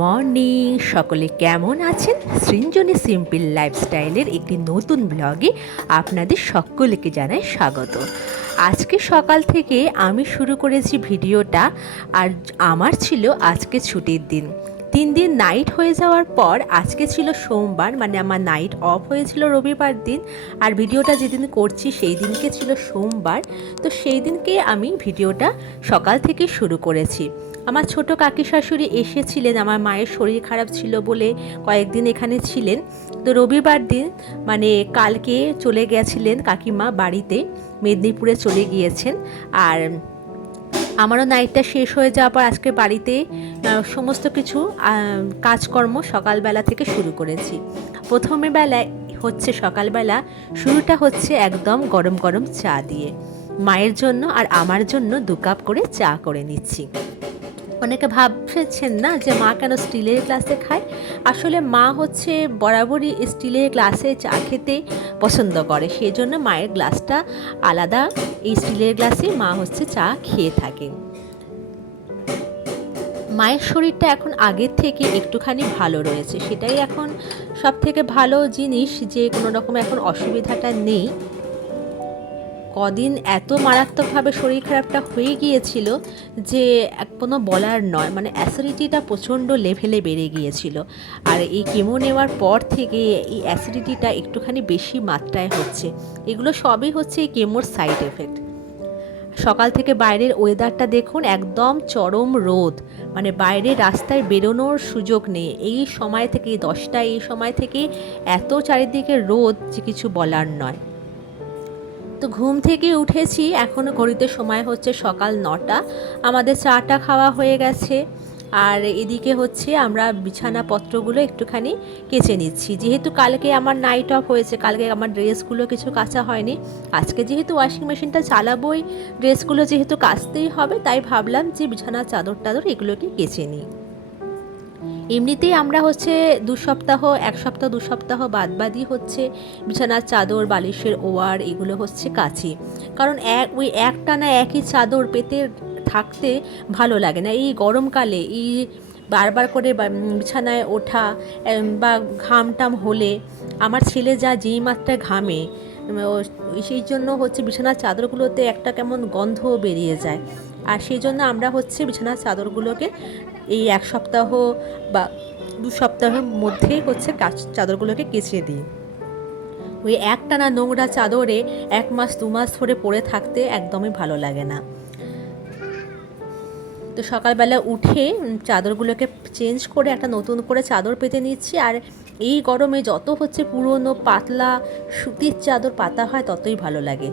Morning, সকলে কেমন আছেন? সৃঞ্জনী সিম্পল লাইফস্টাইলের একটি নতুন ব্লগে আপনাদের সকলকে জানাই স্বাগত। আজকে সকাল থেকে আমি শুরু করেছি ভিডিওটা, আর আমার ছিল আজকে ছুটির দিন। 3 দিন নাইট হয়ে যাওয়ার পর আজকে ছিল সোমবার, মানে আমার নাইট অফ হয়েছিল রবিবার দিন, আর ভিডিওটা যেদিন করছি সেই দিনকে ছিল সোমবার। তো সেই দিনকে আমি ভিডিওটা সকাল থেকে শুরু করেছি। আমার ছোট কাকি শাশুড়ি এসেছিলেন, আমার মায়ের শরীর খারাপ ছিল বলে কয়েকদিন এখানে ছিলেন। তো রবিবার দিন মানে কালকে চলে গেছিলেন কাকিমা বাড়িতে, মেদিনীপুরে চলে গিয়েছেন। আর আমারও নাইটটা শেষ হয়ে যাওয়ার পর আজকে বাড়িতে সমস্ত কিছু কাজকর্ম সকালবেলা থেকে শুরু করেছি। প্রথমে বেলায় হচ্ছে সকালবেলা শুরুটা হচ্ছে একদম গরম গরম চা দিয়ে। মায়ের জন্য আর আমার জন্য 2 কাপ করে চা করে নিচ্ছি। অনেকে ভাবছেন না যে মা কেন স্টিলের গ্লাসে খায়। আসলে মা হচ্ছে বরাবরই স্টিলের গ্লাসে চা খেতে পছন্দ করে, সেই জন্য মায়ের গ্লাসটা আলাদা, এই স্টিলের গ্লাসে মা হচ্ছে চা খেয়ে থাকেন। মায়ের শরীরটা এখন আগের থেকে একটুখানি ভালো রয়েছে, সেটাই এখন সব থেকে ভালো জিনিস, যে কোনো রকম এখন অসুবিধাটা নেই। কদিন এত মারাত্মকভাবে শরীর খারাপটা হয়ে গিয়েছিল যে কোনো বলার নয়, মানে অ্যাসিডিটিটা প্রচণ্ড লেভেলে বেড়ে গিয়েছিল। আর এই কেমো নেওয়ার পর থেকে এই অ্যাসিডিটিটা একটুখানি বেশি মাত্রায় হচ্ছে। এগুলো সবই হচ্ছে এই কেমোর সাইড এফেক্ট। সকাল থেকে বাইরের ওয়েদারটা দেখুন, একদম চরম রোদ, মানে বাইরে রাস্তায় বেরোনোর সুযোগ নেই। এই সময় থেকে 10টা এই সময় থেকে এত চারিদিকে রোদ যে কিছু বলার নয়। তো ঘুম থেকে উঠেছি, এখনও ঘড়িতে সময় হচ্ছে সকাল 9টা। আমাদের চাটা খাওয়া হয়ে গেছে, আর এদিকে হচ্ছে আমরা বিছানাপত্রগুলো একটুখানি কেচে নিচ্ছি। যেহেতু কালকে আমার নাইট অফ হয়েছে, কালকে আমার ড্রেসগুলো কিছু কাচা হয়নি। আজকে যেহেতু ওয়াশিং মেশিনটা চালাবোই, ড্রেসগুলো যেহেতু কাচতেই হবে, তাই ভাবলাম যে বিছানার চাদর টাদর এগুলোকে কেচে নিই। এমনিতেই আমরা হচ্ছে 2 সপ্তাহ 1 সপ্তাহ 2 সপ্তাহ বাদই হচ্ছে বিছানার চাদর, বালিশের ওয়ার এগুলো হচ্ছে কাচি। কারণ ওই একটানা একই চাদর পেতে থাকতে ভালো লাগে না। এই গরমকালে এই বারবার করে বিছানায় ওঠা বা ঘামটাম হলে, আমার ছেলে যেই মাত্রায় ঘামে, সেই জন্য হচ্ছে বিছানার চাদরগুলোতে একটা কেমন গন্ধ বেরিয়ে যায়। আর সেই জন্য আমরা হচ্ছে বিছানার চাদরগুলোকে এই 1 সপ্তাহ বা 2 সপ্তাহের মধ্যেই হচ্ছে চাদরগুলোকে কেচে দিই। ওই একটানা নোংরা চাদরে 1 মাস 2 মাস ধরে পরে থাকতে একদমই ভালো লাগে না। তো সকালবেলা উঠে চাদরগুলোকে চেঞ্জ করে একটা নতুন করে চাদর পেতে নিচ্ছি। আর এই গরমে যত হচ্ছে পুরনো পাতলা সুতির চাদর পাতা হয় ততই ভালো লাগে।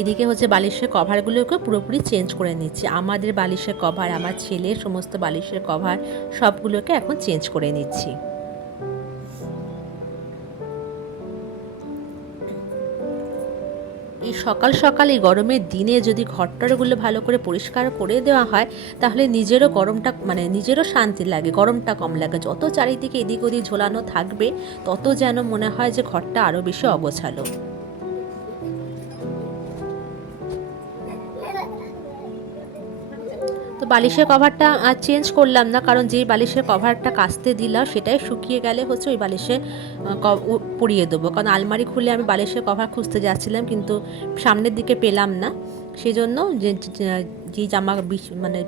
এদিকে হচ্ছে বালিশের কভারগুলোকে পুরোপুরি চেঞ্জ করে নিচ্ছি। আমাদের বালিশের কভার, আমার ছেলের সমস্ত বালিশের কভার সবগুলোকে এখন চেঞ্জ করে নিচ্ছি। এই সকাল সকাল এই গরমের দিনে যদি ঘরটরগুলো ভালো করে পরিষ্কার করে দেওয়া হয়, তাহলে নিজেরও গরমটা মানে নিজেরও শান্তি লাগে, গরমটা কম লাগে। যত চারিদিকে এদিক ওদিক ঝোলানো থাকবে, তত যেন মনে হয় যে ঘরটা আরও বেশি অগোছালো। তো বালিশের কভারটা আর চেঞ্জ করলাম না, কারণ যেই বালিশের কভারটা কাচতে দিলাম সেটাই শুকিয়ে গেলে হচ্ছে ওই বালিশে পরিয়ে দেবো। কারণ আলমারি খুলে আমি বালিশের কভার খুঁজতে যাচ্ছিলাম, কিন্তু সামনের দিকে পেলাম না। সেই জন্য যে জামা মানে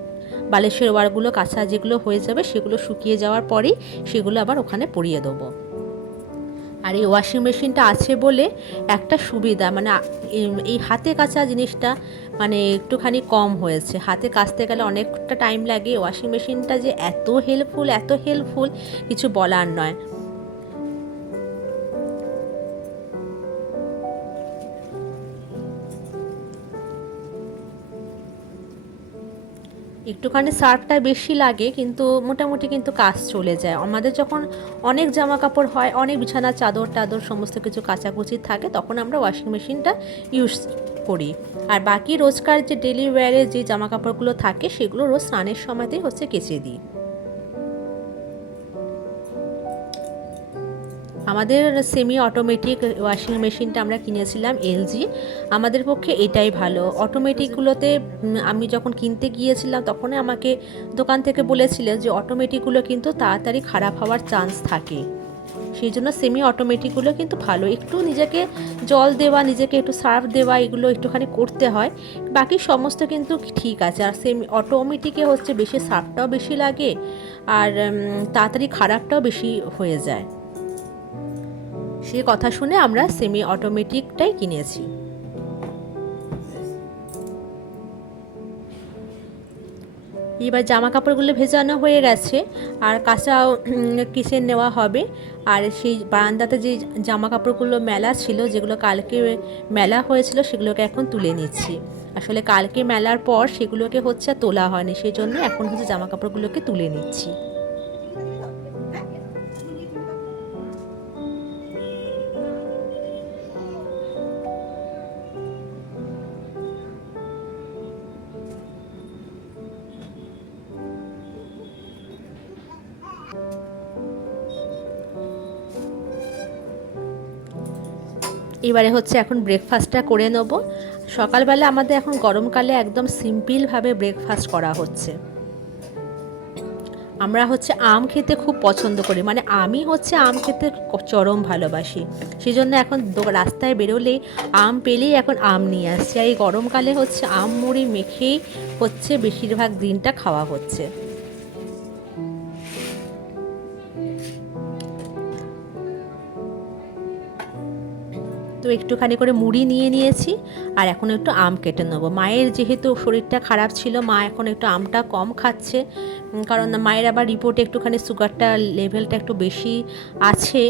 বালিশের ওয়ারগুলো কাঁচা যেগুলো হয়ে যাবে, সেগুলো শুকিয়ে যাওয়ার পরেই সেগুলো আবার ওখানে পরিয়ে দেবো। আর এই ওয়াশিং মেশিনটা আছে বলে একটা সুবিধা, মানে এই হাতে কাচা জিনিসটা মানে একটুখানি কম হয়েছে। হাতে কাচতে গেলে অনেকটা টাইম লাগে, ওয়াশিং মেশিনটা যে এত হেল্পফুল কিছু বলার নয়। একটুখানি সার্ফটা বেশি লাগে, কিন্তু মোটামুটি কিন্তু কাজ চলে যায়। আমাদের যখন অনেক জামা কাপড় হয়, অনেক বিছানার চাদর টাদর সমস্ত কিছু কাচাকুচি থাকে, তখন আমরা ওয়াশিং মেশিনটা ইউজ করি। আর বাকি রোজকার যে ডেলি ওয়্যারে যে জামা কাপড়গুলো থাকে, সেগুলো রোজ স্নানের সময়তেই হচ্ছে কেচে দিই। আমাদের সেমি অটোমেটিক ওয়াশিং মেশিনটা আমরা কিনেছিলাম এলজি। আমাদের পক্ষে এটাই ভালো। অটোমেটিকগুলোতে আমি যখন কিনতে গিয়েছিলাম তখনই আমাকে দোকান থেকে বলেছিল যে অটোমেটিকগুলো কিন্তু তাড়াতাড়ি খারাপ হওয়ার চান্স থাকে, সেই জন্য সেমি অটোমেটিকগুলো কিন্তু ভালো। একটু নিজেকে জল দেওয়া, নিজেকে একটু সার্ফ দেওয়া, এগুলো একটুখানি করতে হয়, বাকি সমস্ত কিন্তু ঠিক আছে। আর সেমি অটোমেটিকে হচ্ছে বেশি সার্ফটাও বেশি লাগে, আর তাড়াতাড়ি খারাপটাও বেশি হয়ে যায়। সে কথা শুনে আমরা সেমি অটোমেটিকটাই কিনেছি। এবার জামা কাপড়গুলো ভেজানো হয়ে গেছে, আর কাঁচা কিচেন নেওয়া হবে। আর সেই বারান্দাতে যে জামা কাপড়গুলো মেলা ছিল, যেগুলো কালকে মেলা হয়েছিল, সেগুলোকে এখন তুলে নিচ্ছি। আসলে কালকে মেলার পর সেগুলোকে হচ্ছে তোলা হয়নি, সেই জন্য এখন হচ্ছে জামা কাপড়গুলোকে তুলে নিচ্ছি। এবারে হচ্ছে এখন ব্রেকফাস্টটা করে নেব। সকালবেলা আমাদের এখন গরমকালে একদম সিম্পলভাবে ব্রেকফাস্ট করা হচ্ছে। আমরা হচ্ছে আম খেতে খুব পছন্দ করি, মানে আমি হচ্ছে আম খেতে চরম ভালোবাসি। সেই জন্য এখন রাস্তায় বেরোলেই আম পেলেই এখন আম নিয়ে আসছি। আর এই গরমকালে হচ্ছে আম মুড়ি মেখেই হচ্ছে বেশিরভাগ দিনটা খাওয়া হচ্ছে। তো একটুখানি করে মুড়ি নিয়ে নিয়েছি, আর এখন একটু আম কেটে নেবো। মায়ের যেহেতু শরীরটা খারাপ ছিল, মা এখন একটু আমটা কম খাচ্ছে, কারণ মায়ের আবার রিপোর্টে একটুখানি সুগারটা লেভেলটা একটু বেশি আছে,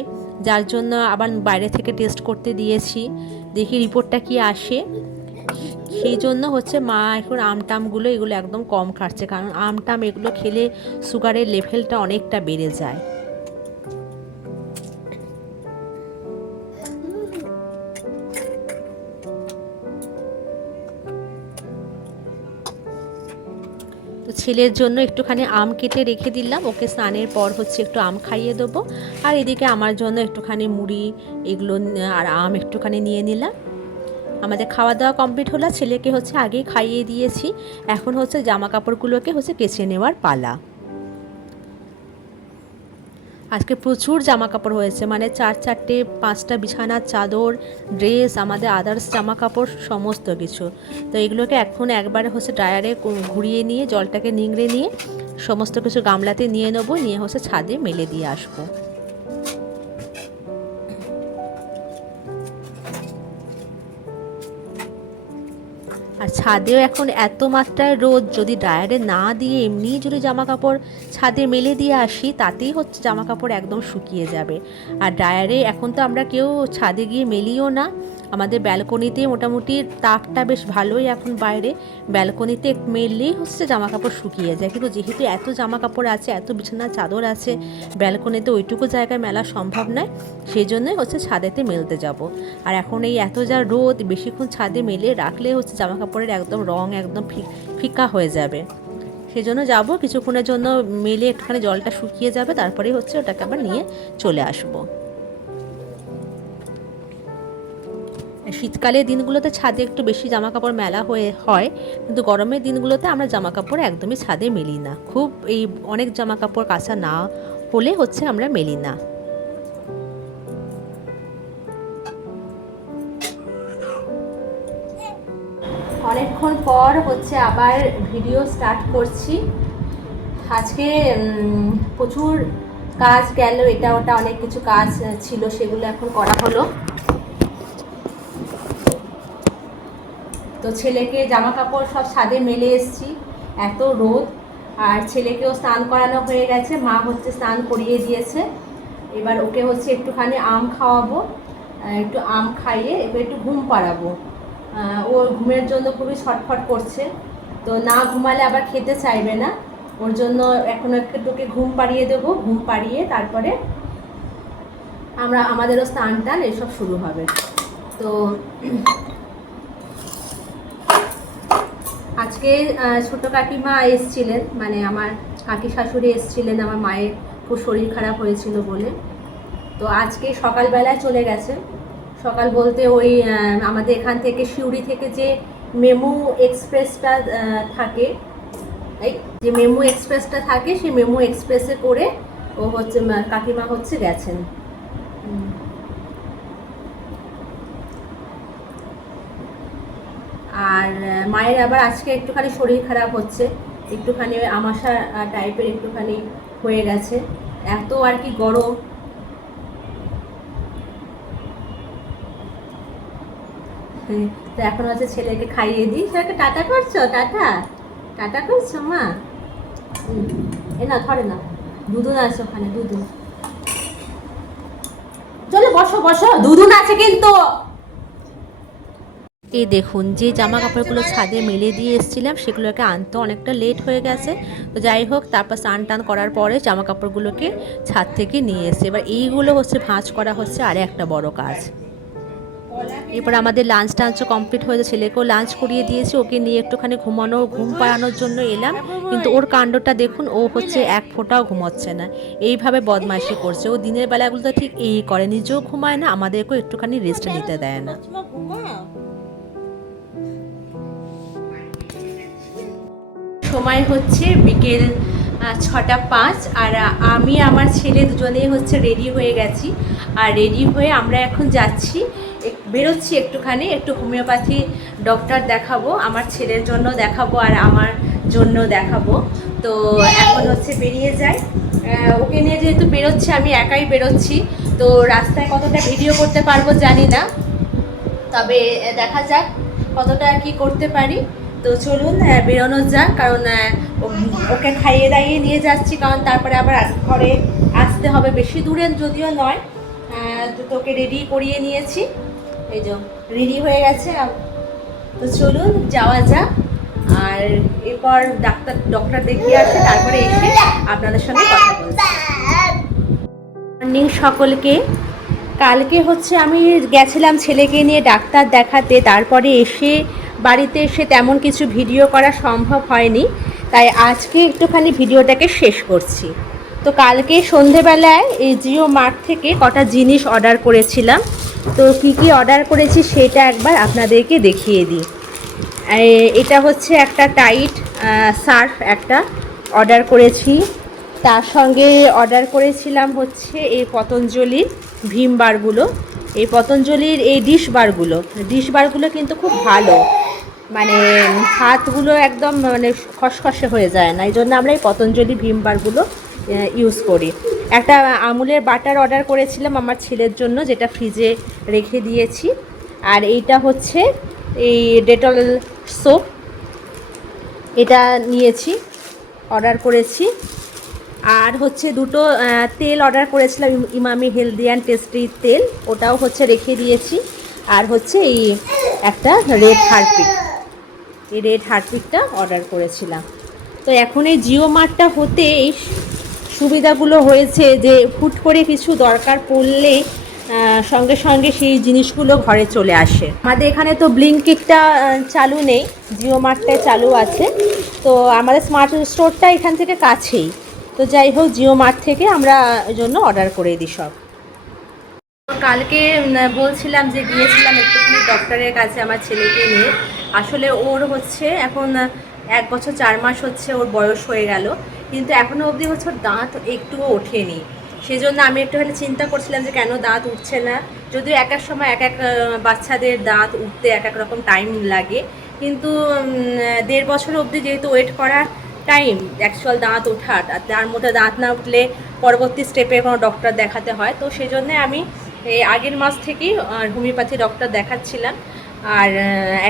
যার জন্য আবার বাইরে থেকে টেস্ট করতে দিয়েছি, দেখি রিপোর্টটা কি আসে। সেই জন্য হচ্ছে মা এখন আমটামগুলো এগুলো একদম কম খাচ্ছে, কারণ আমটাম এগুলো খেলে সুগারের লেভেলটা অনেকটা বেড়ে যায়। তো ছেলের জন্য একটুখানি আম কেটে রেখে দিলাম, ওকে স্নানের পর হচ্ছে একটু আম খাইয়ে দেবো। আর এদিকে আমার জন্য একটুখানি মুড়ি এগুলো আর আম একটুখানি নিয়ে নিলাম। আমাদের খাওয়া দাওয়া কমপ্লিট হলো, ছেলেকে হচ্ছে আগেই খাইয়ে দিয়েছি। এখন হচ্ছে জামা কাপড়গুলোকে হচ্ছে কেচে নেওয়ার পালা। আজকে প্রচুর জামা কাপড় হয়েছে, মানে 4-4টে 5টা বিছানার চাদর, ড্রেস, আমাদের আদার্স জামা কাপড় সমস্ত কিছু। তো এগুলোকে এখন একবারে হচ্ছে ড্রায়ারে ঘুরিয়ে নিয়ে জলটাকে নিংড়ে নিয়ে সমস্ত কিছু গামলাতে নিয়ে নেবো, নিয়ে হচ্ছে ছাদে মেলে দিয়ে আসবো। আর ছাদেও এখন এত মাত্রায় রোদ, যদি ড্রায়ারে না দিয়ে এমনি যদি জামা কাপড় ছাদে মেলে দিয়ে আসি, তাতেই হচ্ছে জামা কাপড় একদম শুকিয়ে যাবে। আর ড্রায়ারে এখন তো আমরা কেউ ছাদে গিয়ে মেলিও না, আমাদের ব্যালকনিতে মোটামুটি তাপটা বেশ ভালোই এখন বাইরে, ব্যালকনিতে মেললেই হচ্ছে জামা কাপড় শুকিয়ে যায়। কিন্তু যেহেতু এত জামা কাপড় আছে, এত বিছানার চাদর আছে, ব্যালকনিতে ওইটুকু জায়গায় মেলা সম্ভব নয়, সেই জন্যই হচ্ছে ছাদেতে মেলতে যাব। আর এখন এই এত যা রোদ, বেশিক্ষণ ছাদে মেলে রাখলে হচ্ছে জামা কাপড়ের একদম রং একদম ফিকা হয়ে যাবে। সেই জন্য যাবো, কিছুক্ষণের জন্য মেলে একটুখানি জলটা শুকিয়ে যাবে, তারপরেই হচ্ছে ওটাকে আবার নিয়ে চলে আসবো। শীতকালের দিনগুলোতে ছাদে একটু বেশি জামা কাপড় মেলা হয়, কিন্তু গরমের দিনগুলোতে আমরা জামা কাপড় একদমই ছাদে মেলি না। খুব এই অনেক জামা কাপড় কাঁচা না হলে হচ্ছে আমরা মেলি না। অনেকক্ষণ পর হচ্ছে আবার ভিডিও স্টার্ট করছি। আজকে প্রচুর কাজ গেল, এটা ওটা অনেক কিছু কাজ ছিল, সেগুলো এখন করা হলো। তো ছেলেকে জামা কাপড় সব ছাদে মেলে এসেছি, এত রোদ। আর ছেলেকেও স্নান করানো হয়ে গেছে, মা হচ্ছে স্নান করিয়ে দিয়েছে। এবার ওকে হচ্ছে একটুখানি আম খাওয়াবো, একটু আম খাইয়ে এবার একটু ঘুম পাড়াবো। ওর ঘুমের জন্য খুবই ছটফট করছে, তো না ঘুমালে আবার খেতে চাইবে না, ওর জন্য এখন একটুকে ঘুম পাড়িয়ে দেবো। ঘুম পাড়িয়ে তারপরে আমাদেরও স্নান টান এসব শুরু হবে। তো আজকে ছোট কাকিমা এসছিলেন, মানে আমার কাকি শাশুড়ি এসছিলেন, আমার মায়ের খুব শরীর খারাপ হয়েছিল বলে। তো আজকে সকালবেলায় চলে গেছে। সকাল বলতে ওই আমাদের এখান থেকে সিউড়ি থেকে যে মেমু এক্সপ্রেসটা থাকে, এই যে মেমু এক্সপ্রেসটা থাকে সেই মেমু এক্সপ্রেসে করে ও হচ্ছে কাকিমা হচ্ছে গেছেন। আর মায়ের আবার আজকে একটুখানি শরীর খারাপ হচ্ছে, একটুখানি আমাশা টাইপের একটুখানি হয়ে গেছে, এত আর কি গরম। তো এখন হচ্ছে ছেলেকে খাইয়ে দিই। ছেলেকে টাটা করছো? টাটা টাটা করছো মা? এ না ধরে না, দুধুন আছে ওখানে, দুধুন। চলো বসো বসো, দুধুন আছে কিন্তু। এই দেখুন, যে জামা কাপড়গুলো ছাদে মেলে দিয়ে এসেছিলাম সেগুলোকে আনতে অনেকটা লেট হয়ে গেছে। তো যাই হোক, তারপর স্নান টান করার পরে জামা কাপড়গুলোকে ছাদ থেকে নিয়ে এসে এবার এইগুলো হচ্ছে ভাঁজ করা হচ্ছে, আর একটা বড় কাজ। এরপর আমাদের লাঞ্চ টাঞ্চও কমপ্লিট হয়েছে, ছেলেকেও লাঞ্চ করিয়ে দিয়েছি, ওকে নিয়ে একটুখানি ঘুম পাড়ানোর জন্য এলাম। কিন্তু ওর কাণ্ডটা দেখুন, ও হচ্ছে এক ফোঁটাও ঘুমোচ্ছে না, এইভাবে বদমাইশি করছে। ও দিনের বেলাগুলো তো ঠিক এই করে, নিজেও ঘুমায় না, আমাদেরকেও একটুখানি রেস্ট নিতে দেয় না। সময় হচ্ছে বিকেল 6:05, আর আমি আমার ছেলে দুজনেই হচ্ছে রেডি হয়ে গেছি। আর রেডি হয়ে আমরা এখন যাচ্ছি, বেরোচ্ছি একটুখানি, একটু হোমিওপ্যাথি ডক্টর দেখাবো, আমার ছেলের জন্য দেখাবো আর আমার জন্য দেখাবো। তো এখন হচ্ছে বেরিয়ে যাই। ওকে নিয়ে যেহেতু বেরোচ্ছি, আমি একাই বেরোচ্ছি, তো রাস্তায় কতটা ভিডিও করতে পারবো জানি না, তবে দেখা যাক কতটা কি করতে পারি। তো চলুন বেরোনো যাক, কারণ ওকে খাইয়ে দাইয়ে নিয়ে যাচ্ছি, কারণ তারপরে আবার ঘরে আসতে হবে, বেশি দূরে যদিও নয়। তো তোকে রেডি করিয়ে নিয়েছি, এই যে রেডি হয়ে গেছে। তো চলুন যাওয়া যাক, আর এরপর ডক্টর দেখিয়ে আসে, তারপরে এসে আপনাদের সঙ্গে কথা বলছি। মর্নিং সকলকে। কালকে হচ্ছে আমি গেছিলাম ছেলেকে নিয়ে ডাক্তার দেখাতে, তারপরে এসে বাড়িতে এসে তেমন কিছু ভিডিও করা সম্ভব হয়নি, তাই আজকে একটুখানি ভিডিওটাকে শেষ করছি। তো কালকে সন্ধেবেলায় এই জিও মার্ট থেকে কটা জিনিস অর্ডার করেছিলাম। তো কি কি অর্ডার করেছি সেটা একবার আপনাদেরকে দেখিয়ে দিই। এটা হচ্ছে একটা টাইট সার্ফ একটা অর্ডার করেছি, তার সঙ্গে অর্ডার করেছিলাম হচ্ছে এই পতঞ্জলির ভীম বারগুলো। এই পতঞ্জলির এই ডিশ বারগুলো কিন্তু খুব ভালো, মানে হাতগুলো একদম মানে খসখসে হয়ে যায় না, এই জন্য আমরা এই পতঞ্জলি ভীম বারগুলো ইউজ করি। একটা আমুলের বাটার অর্ডার করেছিলাম আমার ছেলের জন্য, যেটা ফ্রিজে রেখে দিয়েছি। আর এইটা হচ্ছে এই ডেটল সোপ, এটা নিয়েছি, অর্ডার করেছি। আর হচ্ছে দুটো তেল অর্ডার করেছিলাম, ইমামি হেলদি অ্যান্ড টেস্টি তেল, ওটাও হচ্ছে রেখে দিয়েছি। আর হচ্ছে এই একটা রেড হারপিক, এই রেড হারপিকটা অর্ডার করেছিলাম। তো এখন এই জিও মার্টটা হতে এই সুবিধাগুলো হয়েছে যে হুট করে কিছু দরকার পড়লে সঙ্গে সঙ্গে সেই জিনিসগুলো ঘরে চলে আসে। আমাদের এখানে তো ব্লিঙ্কিটটা চালু নেই, জিও মার্টটায় চালু আছে। তো আমাদের স্মার্ট স্টোরটা এখান থেকে কাছেই, তো যাই হোক জিও মার্ট থেকে আমরা ওই জন্য অর্ডার করে দিই সব। কালকে বলছিলাম যে গিয়েছিলাম একটুখানি ডক্টরের কাছে আমার ছেলেকে নিয়ে। আসলে ওর হচ্ছে এখন 1 বছর 4 মাস হচ্ছে ওর বয়স হয়ে গেল, কিন্তু এখনও অবধি হচ্ছে ওর দাঁত একটুও ওঠেনি। সেজন্য আমি একটুখানি চিন্তা করছিলাম যে কেন দাঁত উঠছে না, যদিও এক এক সময় এক এক বাচ্চাদের দাঁত উঠতে এক এক রকম টাইম লাগে, কিন্তু 1.5 বছর অবধি যেহেতু ওয়েট করার টাইম অ্যাকচুয়াল দাঁত ওঠার, তার মধ্যে দাঁত না উঠলে পরবর্তী স্টেপে কোনো ডক্টর দেখাতে হয়। তো সেই জন্যে আমি এই আগের মাস থেকেই হোমিওপ্যাথি ডক্টর দেখাচ্ছিলাম, আর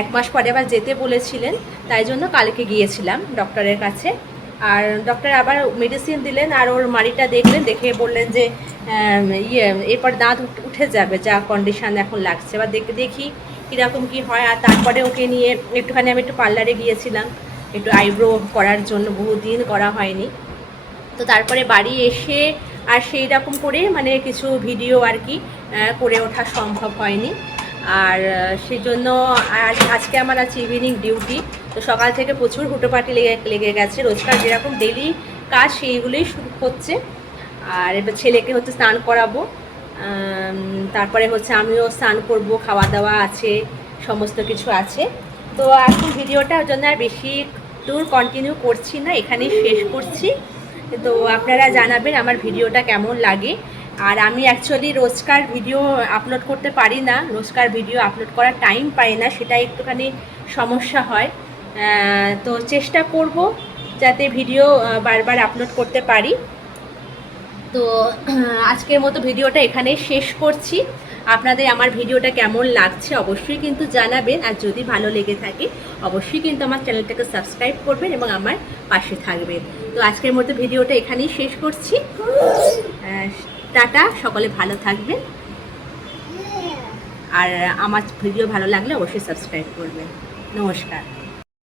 1 মাস পরে আবার যেতে বলেছিলেন, তাই জন্য কালকে গিয়েছিলাম ডক্টরের কাছে। আর ডক্টর আবার মেডিসিন দিলেন, আর ওর মাড়িটা দেখলেন, দেখে বললেন যে এরপর দাঁত উঠে যাবে, যা কন্ডিশান এখন লাগছে, এবার দেখি কীরকম কী হয়। আর তারপরে ওকে নিয়ে একটুখানি আমি একটু পার্লারে গিয়েছিলাম একটু আইব্রো করার জন্য, বহুদিন করা হয়নি। তো তারপরে বাড়ি এসে আর সেই রকম করে মানে কিছু ভিডিও আর কি করে ওঠা সম্ভব হয়নি। আর সেই জন্য আজকে আমার আছে ইভিনিং ডিউটি, তো সকাল থেকে প্রচুর হুটোপাটি লেগে গেছে, রোজকার যেরকম ডেলি কাজ সেইগুলোই শুরু হচ্ছে। আর এবার ছেলেকে হচ্ছে স্নান করাবো, তারপরে হচ্ছে আমিও স্নান করব, খাওয়া দাওয়া আছে, সমস্ত কিছু আছে। তো এখন ভিডিওটা ওই জন্য আর বেশি দূর কন্টিনিউ করছি না, এখানেই শেষ করছি। তো আপনারা জানাবেন আমার ভিডিওটা কেমন লাগে। আর আমি অ্যাকচুয়ালি রোজকার ভিডিও আপলোড করতে পারি না, রোজকার ভিডিও আপলোড করার টাইম পাই না, সেটা একটুখানি সমস্যা হয়। তো চেষ্টা করব যাতে ভিডিও বারবার আপলোড করতে পারি। তো আজকের মতো ভিডিওটা এখানেই শেষ করছি। আপনাদের আমার ভিডিওটা কেমন লাগছে অবশ্যই কিন্তু জানাবেন, আর যদি ভালো লেগে থাকে অবশ্যই কিন্তু আমার চ্যানেলটাকে সাবস্ক্রাইব করবেন এবং আমার পাশে থাকবেন। তো আজকের মতো ভিডিওটা এখানেই শেষ করছি। টাটা, সকলে ভালো থাকবেন। আর আমার ভিডিও ভালো লাগলে অবশ্যই সাবস্ক্রাইব করবেন। নমস্কার।